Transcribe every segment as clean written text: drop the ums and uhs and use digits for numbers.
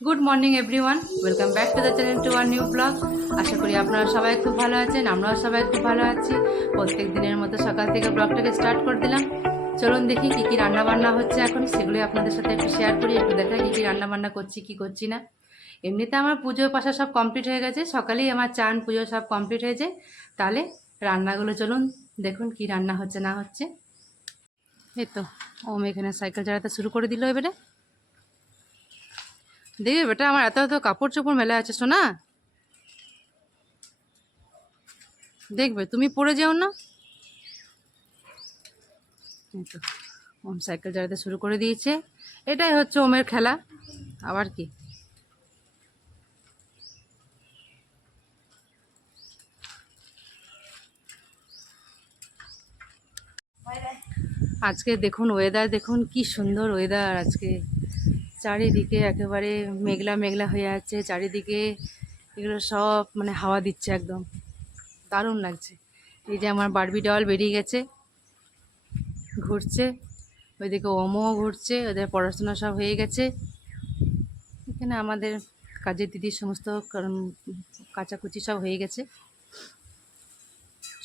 Good morning everyone, welcome back to the channel to our new blog. আশা করি আপনারা সবাই খুব ভালো আছেন, আমরাও সবাই খুব ভালো আছি। প্রত্যেক দিনের মতো সকাল থেকে ব্লগটাকে স্টার্ট করে দিলাম। চলুন দেখি কী কী রান্নাবান্না হচ্ছে এখন, সেগুলোই আপনাদের সাথে একটু শেয়ার করি, একটু দেখা কী কী রান্নাবান্না করছি কী করছি না। এমনিতে আমার পুজো পাশা সব কমপ্লিট হয়ে গেছে, সকালেই আমার চান পুজো সব কমপ্লিট হয়েছে। তাহলে রান্নাগুলো চলুন দেখুন কী রান্না হচ্ছে না হচ্ছে। এই তো ওম এখানে সাইকেল চালাতে শুরু করে দিল। এবারে দেখবে বেটা, আমার এত এত কাপড় চোপড় মেলা আছে শোনা, দেখবে তুমি পড়ে যাও না। এই তো ওম সাইকেল চালাতে শুরু করে দিয়েছে, এটাই হচ্ছে ওমের খেলা, আবার কি। আজকে দেখুন ওয়েদার, দেখুন কি সুন্দর ওয়েদার আজকে। চারিদিকে একেবারে মেঘলা মেঘলা হয়ে আছে, চারিদিকে এগুলো সব মানে হাওয়া দিচ্ছে, একদম দারুণ লাগছে। এই যে আমার বারবি ডল বেরিয়ে গেছে, ঘুরছে, ওইদিকে ওমও ঘুরছে, ওদের পড়াশোনা সব হয়ে গেছে। এখানে আমাদের কাজের দিদির সমস্ত কাচাকুচি সব হয়ে গেছে,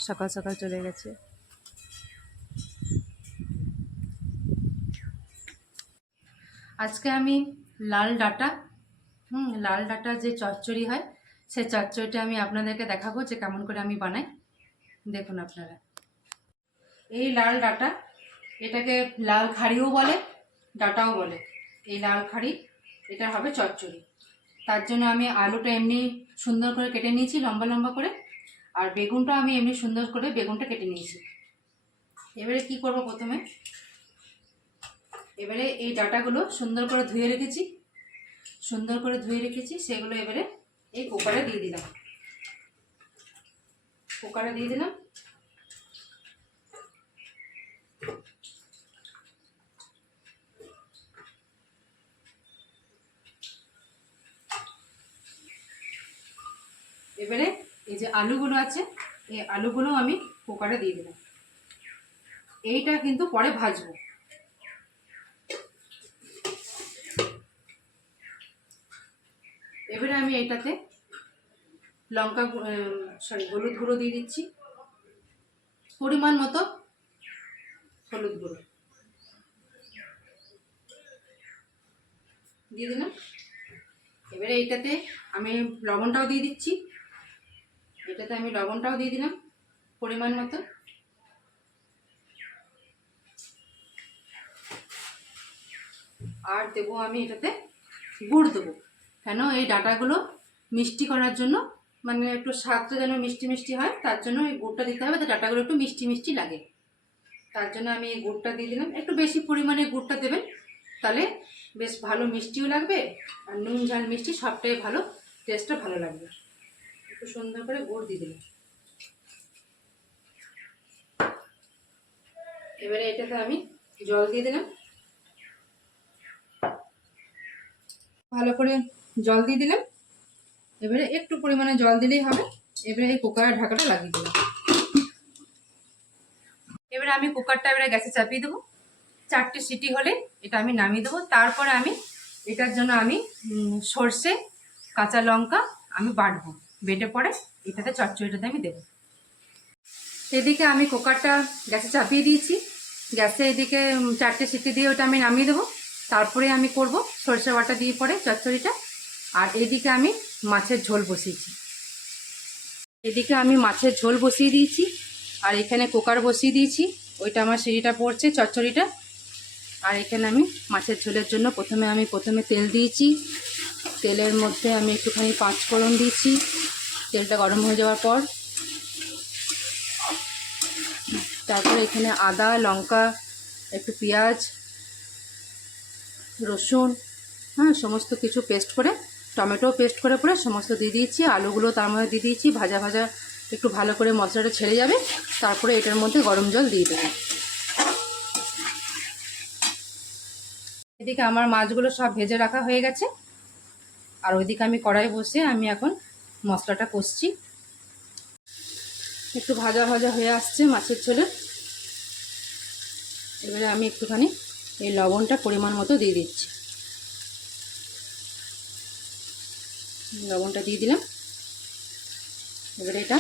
সকাল সকাল চলে গেছে। আজকে আমি লাল ডাঁটা, লাল ডাঁটা যে চচ্চড়ি হয়, সেই চচ্চড়িটা আমি আপনাদেরকে দেখাবো যে কেমন করে আমি বানাই। দেখুন আপনারা, এই লাল ডাঁটা, এটাকে লাল খাড়িও বলে, ডাঁটাও বলে। এই লাল খাড়ি, এটা হবে চচ্চড়ি। তার জন্য আমি আলুটা এমনি সুন্দর করে কেটে নিয়েছি লম্বা লম্বা করে, আর বেগুনটা আমি এমনি সুন্দর করে বেগুনটা কেটে নিয়েছি। এবারে কি করব, প্রথমে এবারে এই ডাঁটাগুলো সুন্দর করে ধুয়ে রেখেছি, সেগুলো এবারে এই কুকারে দিয়ে দিলাম। এবারে এই যে আলুগুলো আছে, এই আলুগুলো আমি কুকারে দিয়ে দিলাম। এইটা কিন্তু পরে ভাজবো। এবারে আমি এইটাতে হলুদ গুঁড়ো দিয়ে দিচ্ছি, পরিমাণ মতো হলুদ গুঁড়ো দিয়ে দিলাম। এবারে এইটাতে আমি লবণটাও দিয়ে দিলাম পরিমাণ মতো। আর দেবো আমি এটাতে গুড় দেবো, কেন এই ডাঁটাগুলো মিষ্টি করার জন্য, মানে একটু স্বাদটা যেন মিষ্টি মিষ্টি হয়, তার জন্য এই গুড়টা দিতে হবে, তো ডাঁটাগুলো একটু মিষ্টি মিষ্টি লাগে। তার জন্য আমি এই গুড়টা দিয়ে দিলাম। একটু বেশি পরিমাণে গুড়টা দেবেন, তাহলে বেশ ভালো মিষ্টিও লাগবে, আর নুন ঝাল মিষ্টি সবটাই ভালো, টেস্টটা ভালো লাগবে। একটু সুন্দর করে গুড় দিয়ে দিলাম। এবারে এটাতে আমি জল দিয়ে দিলাম, ভালো করে জল দিয়ে দিলাম। এবারে একটু পরিমাণে জল দিলেই হবে। এবারে এই কুকারের ঢাকাটা লাগিয়ে দিলাম। এবারে আমি কুকারটা এবারে গ্যাসে চাপিয়ে দেবো। 4টে সিটি হলে এটা আমি নামিয়ে দেবো। তারপরে আমি এটার জন্য আমি সর্ষে, কাঁচা লঙ্কা আমি বাটবো, বেটে পরে এটাতে চচ্চড়িটাতে আমি দেবো। এদিকে আমি কুকারটা গ্যাসে চাপিয়ে দিয়েছি, গ্যাসে এদিকে 4টে সিটি দিয়ে ওটা আমি নামিয়ে দেবো। তারপরে আমি করব সর্ষে বাটা দিয়ে পরে চচ্চড়িটা। আর এদিকে আমি মাছের ঝোল বসিয়েছি, আর এখানে কুকার বসিয়ে দিয়েছি, ওইটা আমার সিটিটা পড়ছে চচ্চড়িটা। আর এখানে আমি মাছের ঝোলের জন্য প্রথমে তেল দিয়েছি, তেলের মধ্যে আমি একটুখানি পাঁচফোড়ন দিয়েছি। তেলটা গরম হয়ে যাওয়ার পর তারপরে এখানে আদা, লঙ্কা, একটু পেঁয়াজ, রসুন, সমস্ত কিছু পেস্ট করে, টমেটো পেস্ট করে পরে সমস্ত দিয়ে দিয়েছি। আলুগুলো তার মধ্যে দিয়ে দিয়েছি, ভাজা ভাজা একটু ভালো করে মশলাটা ছেড়ে যাবে। তারপরে এটার মধ্যে গরম জল দিয়ে দেবো। এদিকে আমার মাছগুলো সব ভেজে রাখা হয়ে গেছে, আর ওইদিকে আমি কড়াই বসে আমি এখন মশলাটা কষছি। একটু ভাজা ভাজা হয়ে আসছে মাছের ঝোলে। এবারে আমি একটুখানি এই লবণটা পরিমাণ মতো দিয়ে দিচ্ছি। লবণটা দিয়ে দিলাম। এবারে এটা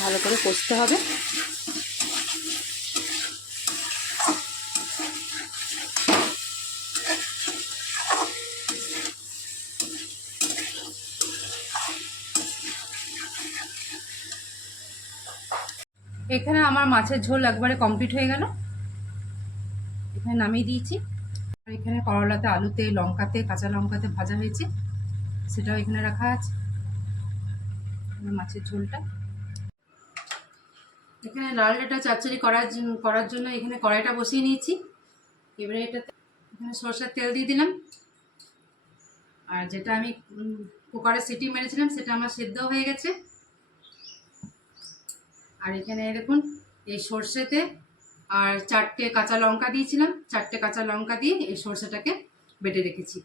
ভালো করে কষতে হবে। এখানে আমার মাছের ঝোল একবারে কমপ্লিট হয়ে গেল। এখানে নামিয়ে দিয়েছি। আর এখানে করলাতে, আলুতে, লঙ্কাতে, কাঁচা লঙ্কাতে ভাজা হয়েছে, সেটাও এখানে রাখা আছে। মাছের ঝোলটা এখানে লাল ডাঁটা চচ্চড়ি করার জন্য এখানে কড়াইটা বসিয়ে নিয়েছি। এবারে এটাতে এখানে সরষের তেল দিয়ে দিলাম। আর যেটা আমি কুকারে সিটি মেরেছিলাম সেটা আমার সেদ্ধ হয়ে গেছে। আর এখানে দেখুন এই সরষেতে আর 4টে কাঁচা লঙ্কা দিয়েছিলাম, 4টে কাঁচা লঙ্কা দিয়ে এই সরষেটাকে বেটে রেখেছি।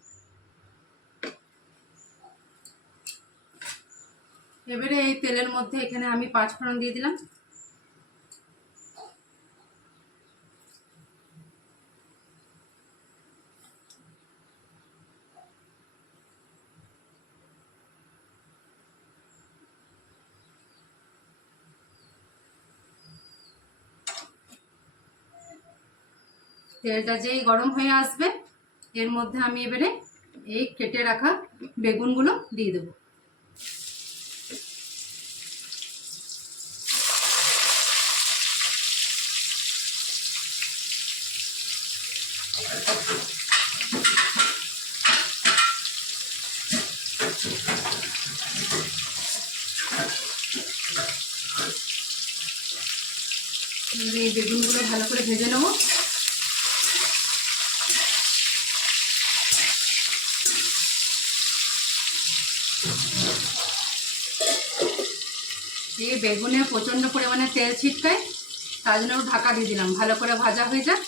এবারে এই তেলের মধ্যে এখানে আমি 5 ফোড়ন দিয়ে দিলাম। তেলটা যেই গরম হয়ে আসবে এর মধ্যে আমি এবারে এই কেটে রাখা বেগুনগুলো দিয়ে দেবো। এই বেগুনগুলো ভালো করে ভেজে নেবো। এই বেগুনে প্রচণ্ড পরিমাণে তেল ছিটকায়, তার জন্য ঢাকা দিয়ে দিলাম, ভালো করে ভাজা হয়ে যাক।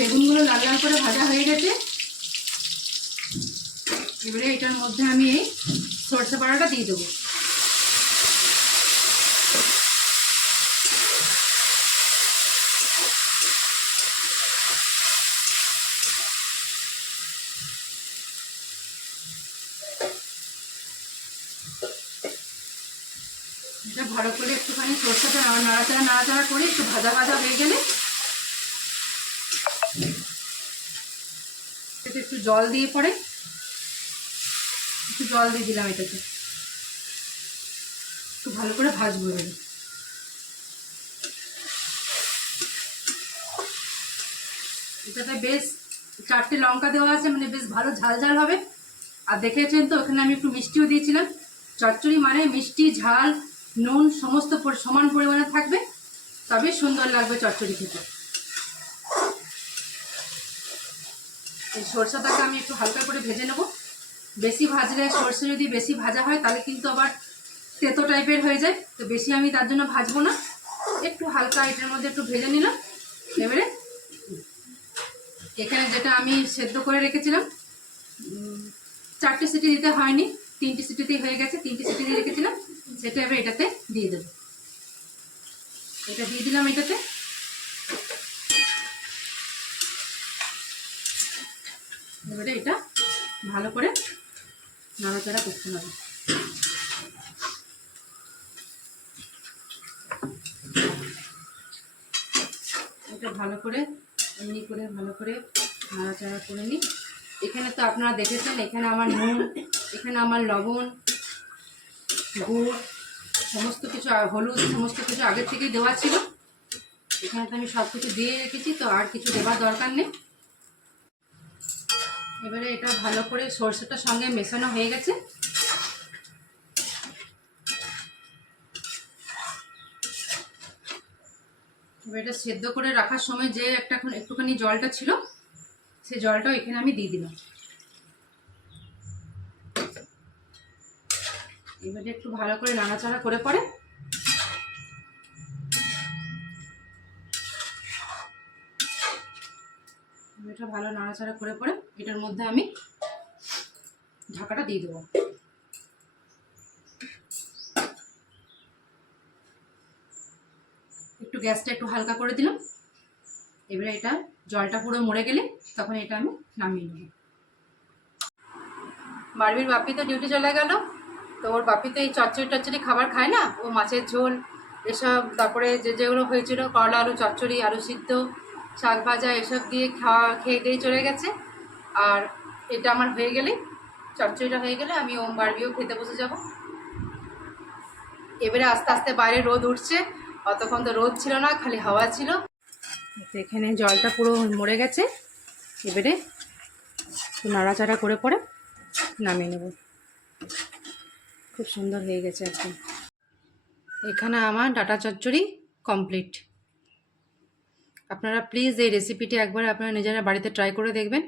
বেগুনগুলো লাল লাল করে ভাজা হয়ে গেছে। এবারে এটার মধ্যে আমি এই সরষে বাটাটা দিয়ে দেবো। এটা ভালো করে একটুখানি সরষেটা নাড়াচাড়া করে একটু ভাজা ভাজা হয়ে গেলে এতে একটু জল দিয়ে পরে একটু জল দিয়ে দিলাম। এটাতে একটু ভালো করে ভাজবো। এটাতে বেশ 4টে লঙ্কা দেওয়া আছে, মানে বেশ ভালো ঝাল ঝাল হবে। আর দেখেছেন তো ওখানে আমি একটু মিষ্টিও দিয়েছিলাম। চচ্চড়ি মানে মিষ্টি, ঝাল, নুন সমস্ত সমান পরিমাণে থাকবে, তবে সুন্দর লাগবে চচ্চড়ি খেতে। এই সরষেটাকে আমি একটু হালকা করে ভেজে নেব। বেশি ভাজলে, সরষে যদি বেশি ভাজা হয় তাহলে কিন্তু আবার তেতো টাইপের হয়ে যায়, তো বেশি আমি তার জন্য ভাজবো না। একটু হালকা এটার মধ্যে একটু ভেজে নিলাম। এবারে এখানে যেটা আমি সেদ্ধ করে রেখেছিলাম, 4টে সিটি দিতে হয়নি, 3টে সিটিতেই হয়ে গেছে, 3টে সিটি দিয়ে রেখেছিলাম, সেটা এবার এটাতে দিয়ে দেবো। এটা দিয়ে দিলাম এটাতে। এবারে এটা ভালো করে নাড়াচাড়া করতে হবে। এটা ভালো করে এমনি করে ভালো করে নাড়াচাড়া করে নিই। এখানে তো আপনারা দেখেছেন, এখানে আমার নুন, এখানে আমার লবণ, গুড় সমস্ত কিছু, হলুদ সমস্ত কিছু আগের থেকেই দেওয়া ছিল। এখানে তো আমি সব কিছু দিয়ে রেখেছি, তো আর কিছু দেওয়ার দরকার নেই। এবারে এটা ভালো করে সরষেটার সঙ্গে মেশানো হয়ে গেছে। এবার এটা সেদ্ধ করে রাখার সময় যে একটুখানি জলটা ছিল, সেই জলটাও এখানে আমি দিয়ে দিলাম। এবারে একটু ভালো করে নাড়াচাড়া করে পরে এটা ভালো নাড়াচাড়া করে পরে এটার মধ্যে আমি ঢাকাটা দিয়ে দেবো। একটু গ্যাসটা একটু হালকা করে দিলাম। এবারে এটা জলটা পুরো মরে গেলে তখন এটা আমি নামিয়ে নেব। বারবির বাপি তো ডিউটি চলে গেল, তো ওর বাপি তো এই চচ্চড়ি টচ্চড়ি খাবার খায় না, ও মাছের ঝোল এসব, তারপরে যেগুলো হয়েছিল করলা আলু চচ্চড়ি, আলু সিদ্ধ, শাক ভাজা এসব দিয়ে খেয়ে দিয়ে চলে গেছে। আর এটা আমার হয়ে গেলে, চচ্চড়িটা হয়ে গেলে আমি ওম বারবিও খেতে বসে যাব। এবারে আস্তে আস্তে বাইরে রোদ উঠছে, অতক্ষণ তো রোদ ছিল না, খালি হাওয়া ছিল। এখানে জলটা পুরো মরে গেছে, এবারে নাড়াচাড়া করে করে নামিয়ে নেব। খুব সুন্দর হয়ে গেছে একদম। এখানে আমার ডাটা চচ্চড়ি কমপ্লিট। আপনারা প্লিজ এই রেসিপিটি একবার আপনারা নিজেরা বাড়িতে ট্রাই করে দেখবেন,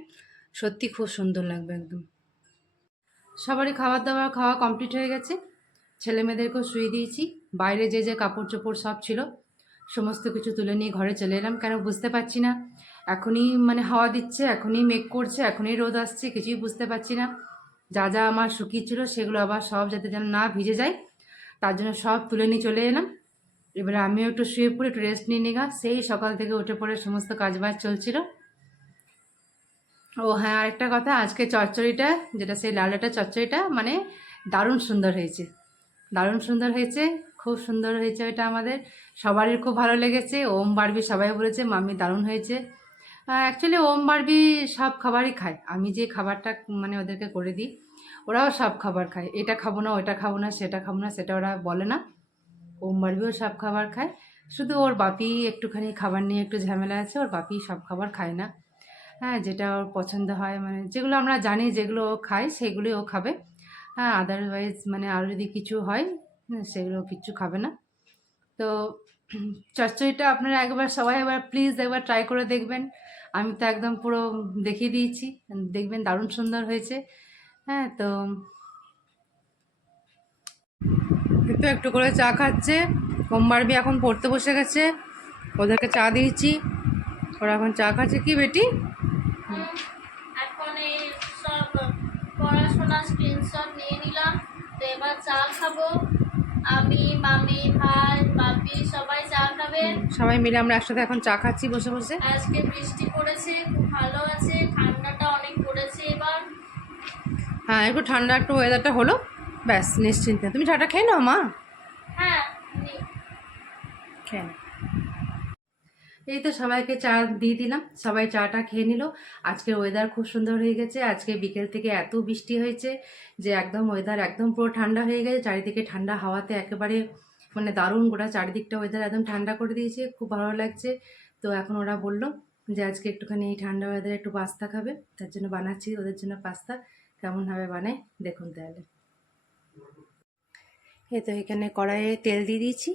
সত্যি খুব সুন্দর লাগবে একদম। সবারই খাওয়া কমপ্লিট হয়ে গেছে, ছেলে মেয়েদেরকেও শুয়ে দিয়েছি। বাইরে যে যে কাপড় চোপড় সব ছিল সমস্ত কিছু তুলে নিয়ে ঘরে চলে এলাম, কেন বুঝতে পারছি না। এখনই মানে হাওয়া দিচ্ছে, এখনই মেঘ করছে, এখনই রোদ আসছে, কিছুই বুঝতে পারছি না। যা যা আমার শুকিয়েছিল সেগুলো আবার সব যাতে যেন না ভিজে যায়, তার জন্য সব তুলে নিয়ে চলে এলাম। এবারে আমিও একটু শুয়ে পড়ে একটু রেস্ট নিয়ে নিগা। সেই সকাল থেকে উঠে পড়ে সমস্ত কাজবাজ চলছিল। ও হ্যাঁ, আরেকটা কথা, আজকে চচ্চড়িটা যেটা সেই লাল ডাঁটার চচ্চড়িটা মানে দারুণ সুন্দর হয়েছে, দারুণ সুন্দর হয়েছে, খুব সুন্দর হয়েছে। ওইটা আমাদের সবারই খুব ভালো লেগেছে। ওম বারবি সবাই বলেছে মাম্মি দারুণ হয়েছে। অ্যাকচুয়ালি ওম বারবি সব খাবারই খায়, আমি যে খাবারটা মানে ওদেরকে করে দিই ওরাও সব খাবার খায়। এটা খাবো না, ওটা খাবো না, সেটা খাবো না, সেটা ওরা বলে না। ওম বারবিও সব খাবার খায়, শুধু ওর বাপি একটুখানি খাবার নিয়ে একটু ঝামেলা আছে, ওর বাপি সব খাবার খায় না। হ্যাঁ, যেটা ওর পছন্দ হয় মানে যেগুলো আমরা জানি যেগুলো ও খায় সেগুলোই ও খাবে। হ্যাঁ, আদারওয়াইজ মানে আরও যদি কিছু হয় সেগুলো কিচ্ছু খাবে না। তো চচ্চড়িটা আপনারা একবার সবাই একবার প্লিজ একবার ট্রাই করে দেখবেন। আমি তো একদম পুরো দেখিয়ে দিয়েছি, দেখবেন দারুণ সুন্দর হয়েছে। হ্যাঁ, তো একটু একটু করে চা খাচ্ছে। ওম বারবি এখন পড়তে বসে গেছে, ওদেরকে চা দিয়েছি, ওরা এখন চা খাচ্ছে। কি বেটি? এখন এই সব পড়াশোনা স্ক্রিনশট নিয়ে নিলাম, তো এবার চা খাবো। আমি, মামি, ভাই, বাপি সবাই চা খাবে। সবাই মিলে আমরা একসাথে এখন চা খাচ্ছি বসে বসে। আজকে বৃষ্টি পড়েছে, খুব ভালো আছে, ঠান্ডাটা অনেক পড়েছে এবার। হ্যাঁ, একটু ঠান্ডা একটু ওয়েদারটা হলো, ব্যাস নিশ্চিন্তে। তুমি চাটা খেয়ে নাও মা। হ্যাঁ, খেয়ে নাও। এই তো সবাইকে চা দিয়ে দিলাম, সবাই চাটা খেয়ে নিল। আজকের ওয়েদার খুব সুন্দর হয়ে গেছে। আজকে বিকেল থেকে এত বৃষ্টি হয়েছে যে একদম ওয়েদার একদম পুরো ঠান্ডা হয়ে গেছে। চারিদিকে ঠান্ডা হাওয়াতে একেবারে মানে দারুণ, গোটা চারিদিকটা ওয়েদার একদম ঠান্ডা করে দিয়েছে, খুব ভালো লাগছে। তো এখন ওরা বলল যে আজকে একটুখানি এই ঠান্ডা ওয়েদারে একটু পাস্তা খাবে, তার জন্য বানাচ্ছি ওদের জন্য পাস্তা। কেমনভাবে বানাই দেখুন তাহলে। এই তো এখানে কড়াইয়ে তেল দিয়ে দিয়েছি,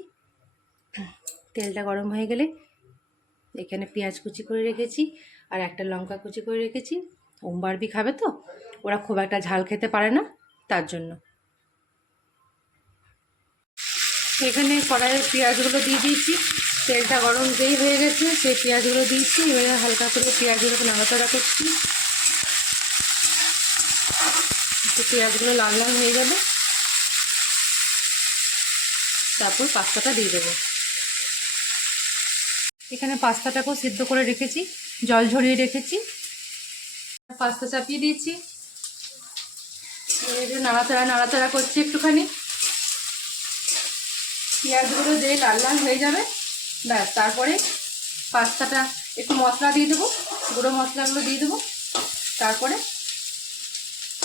তেলটা গরম হয়ে গেলে এখানে পেঁয়াজ কুচি করে রেখেছি আর একটা লঙ্কা কুচি করে রেখেছি। ওম বারবি খাবে তো, ওরা খুব একটা ঝাল খেতে পারে না, তার জন্য। এখানে কড়াইয়ে পেঁয়াজগুলো দিয়ে দিয়েছি, তেলটা গরম যেই হয়ে গেছে সেই পেঁয়াজগুলো দিয়েছি। এবারে হালকা করে পেঁয়াজগুলোকে নাড়াচাড়া করছি, একটু পেঁয়াজগুলো লাল লাল হয়ে গেলে তারপর পাস্তাটা দিয়ে দেবো। এখানে পাস্তাটাকেও সিদ্ধ করে রেখেছি, জল ঝরিয়ে রেখেছি। পাস্তা চাপিয়ে দিয়েছি, নাড়াচাড়া নাড়াচাড়া করছি একটুখানি। পেঁয়াজগুলো দিয়ে লাল লাল হয়ে যাবে, ব্যাস তারপরে পাস্তাটা একটু মশলা দিয়ে দেবো, গুঁড়ো মশলাগুলো দিয়ে দেবো, তারপরে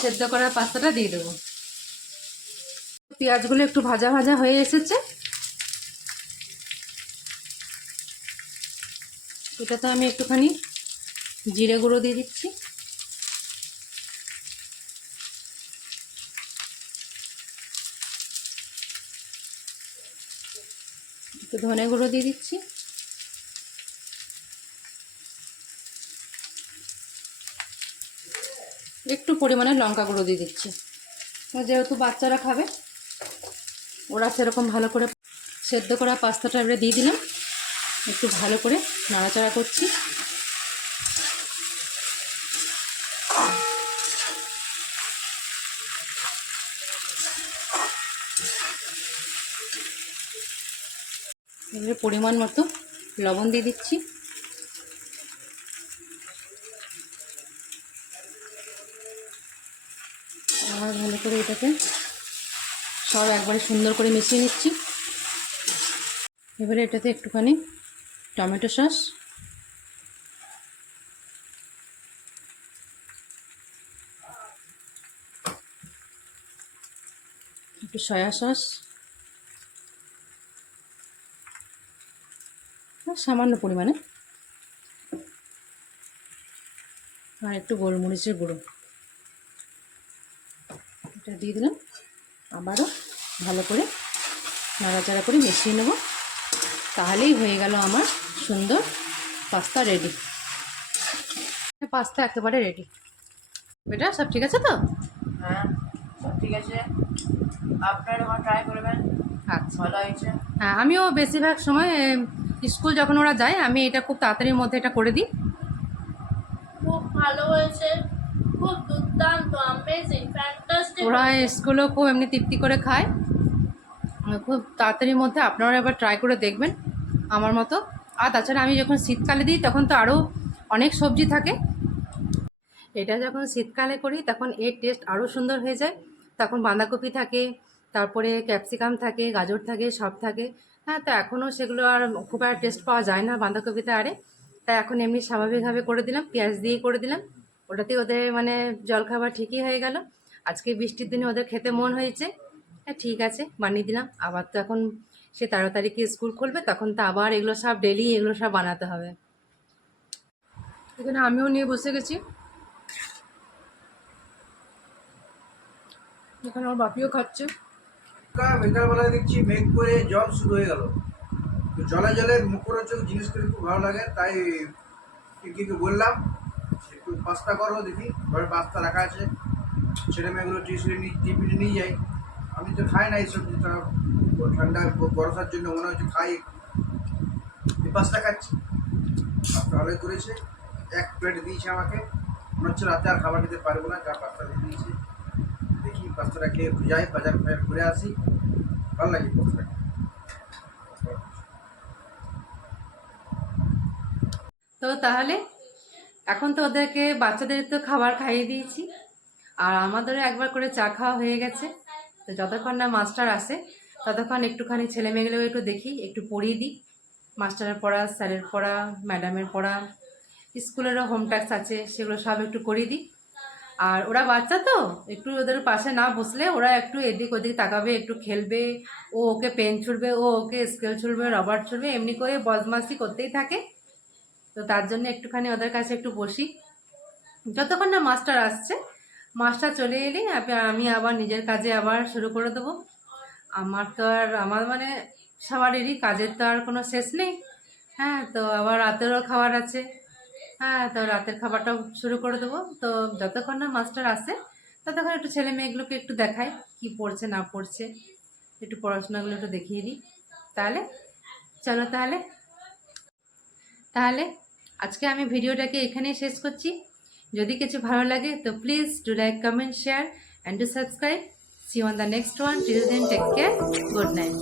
সেদ্ধ করা পাস্তাটা দিয়ে দেবো। পেঁয়াজগুলো একটু ভাজা ভাজা হয়ে এসেছে, এটাতে আমি একটুখানি জিরে গুঁড়ো দিয়ে দিচ্ছি, একটু ধনে গুঁড়ো দিয়ে দিচ্ছি, একটু পরিমাণে লঙ্কা গুঁড়ো দিয়ে দিচ্ছি। যেহেতু বাচ্চারা খাবে, ওরা সেরকম ভালো করে সেদ্ধ করা পাস্তাটা এবারে দিয়ে দিলাম, একটু ভালো করে নাড়াচাড়া করছি। এবারে পরিমাণ মতো লবণ দিয়ে দিচ্ছি। আর ভালো করে এটাকে সব একবারে সুন্দর করে মিশিয়ে নিচ্ছি। এবারে এটাতে একটুখানি টমেটো সস, একটু সয়া সস, সামান্য পরিমাণে, আর একটু গোলমরিচের গুঁড়ো এটা দিয়ে দিলাম। আবারও ভালো করে নাড়াচাড়া করে মিশিয়ে নেব। তাহলেই হয়ে গেল আমার সুন্দর পাস্তা রেডি। পাস্তা একেবারে রেডি। বেটা সব ঠিক আছে তো? হ্যাঁ সব ঠিক আছে, আপনারা আমার ট্রাই করবেন। আচ্ছা, ভালো হয়েছে। হ্যাঁ আমিও বেশিরভাগ সময় স্কুল যখন ওরা যায় আমি এটা খুব তাড়াতাড়ির মধ্যে এটা করে দিই। খুব ভালো হয়েছে, খুব দুর্দান্ত, অ্যামেজিং, ফ্যান্টাস্টিক। ওরা স্কুলেও খুব এমনি তৃপ্তি করে খায়। খুব তাড়াতাড়ির মধ্যে আপনারা এবার ট্রাই করে দেখবেন আমার মতো। আর তাছাড়া আমি যখন শীতকালে দিই তখন তো আরও অনেক সবজি থাকে। এটা যখন শীতকালে করি তখন এর টেস্ট আরও সুন্দর হয়ে যায়। তখন বাঁধাকপি থাকে, তারপরে ক্যাপসিকাম থাকে, গাজর থাকে, সব থাকে। হ্যাঁ, তো এখনও সেগুলো আর খুব আর টেস্ট পাওয়া যায় না বাঁধাকপিতে আরে। তাই এখন এমনি স্বাভাবিকভাবে করে দিলাম, পেঁয়াজ দিয়েই করে দিলাম। ওটাতে ওদের মানে জলখাবার ঠিকই হয়ে গেল। আজকে বৃষ্টির দিনে ওদের খেতে মন হয়েছে, হ্যাঁ ঠিক আছে বানিয়ে দিলাম। আবার তো এখন সে 13 তারিখে স্কুল খুলবে, তখন তো আবার এগুলো সব ডেলি এগুলো সব বানাতে হবে। এখানে আমিও নিয়ে বসে গেছি, এখানে আমার বাপিও খাচ্ছে। বিকালবেলায় দেখছি মেঘ করে জল শুরু হয়ে গেল। তো জলে জলের মুখরোচক জিনিস করে খুব ভালো লাগে, তাই টিকিকে বললাম একটু পাস্তা করো দেখি। ঘরে পাস্তা রাখা আছে, ছেলে মেয়েগুলো টিফিনে নিয়ে যাই। আমি তো খাই না এইসব, যেটা ঠান্ডা বরসার জন্য মনে হচ্ছে খাই। এই পাস্তা খাচ্ছি, পাস্তা ভালোই করেছে। 1 প্লেট দিয়েছে আমাকে, মনে হচ্ছে রাতে আর খাবার খেতে পারবো না, যা পাস্তা দিয়ে দিয়েছে। দেখি পাস্তাটা খেয়ে যাই, বাজার ঘুরে আসি। ভালো লাগে পাস্তা। তো তাহলে এখন তো ওদেরকে বাচ্চাদের তো খাবার খাইয়ে দিয়েছি, আর আমাদেরও একবার করে চা খাওয়া হয়ে গেছে। তো যতক্ষণ না মাস্টার আসে ততক্ষণ একটুখানি ছেলে মেয়েগুলো একটু দেখি, একটু পড়িয়ে দিই। মাস্টারের পড়া, স্যারের পড়া, ম্যাডামের পড়া, স্কুলেরও হোম টাস্ক আছে সেগুলো সব একটু করিয়ে দিই। আর ওরা বাচ্চা তো একটু ওদের পাশে না বসলে ওরা একটু এদিক ওদিক তাকাবে, একটু খেলবে, ও ওকে পেন ছুড়বে, ও ওকে স্কেল ছুড়বে, রবার ছুড়বে, এমনি করে বদমাশি করতেই থাকে। তো তার জন্য একটুখানি ওদের কাছে একটু বসি যতক্ষণ না মাস্টার আসছে। মাস্টার চলে এলেই আমি আবার নিজের কাজে আবার শুরু করে দেবো। আমার মানে সবারই কাজের তো আর কোনো শেষ নেই। হ্যাঁ, তো আবার রাতেরও খাবার আছে। হ্যাঁ, তো রাতের খাবারটাও শুরু করে দেবো। তো যতক্ষণ না মাস্টার আসে ততক্ষণ একটু ছেলে মেয়েগুলোকে একটু দেখাই কি পড়ছে না পড়ছে, একটু পড়াশোনাগুলো একটু দেখিয়ে দিই। তাহলে চলো তাহলে আজকে আমি ভিডিওটাকে এখানেই শেষ করছি। যদি কিছু ভালো লাগে তো please do like, comment, share and do subscribe. See on the next one. Till then take care, good night.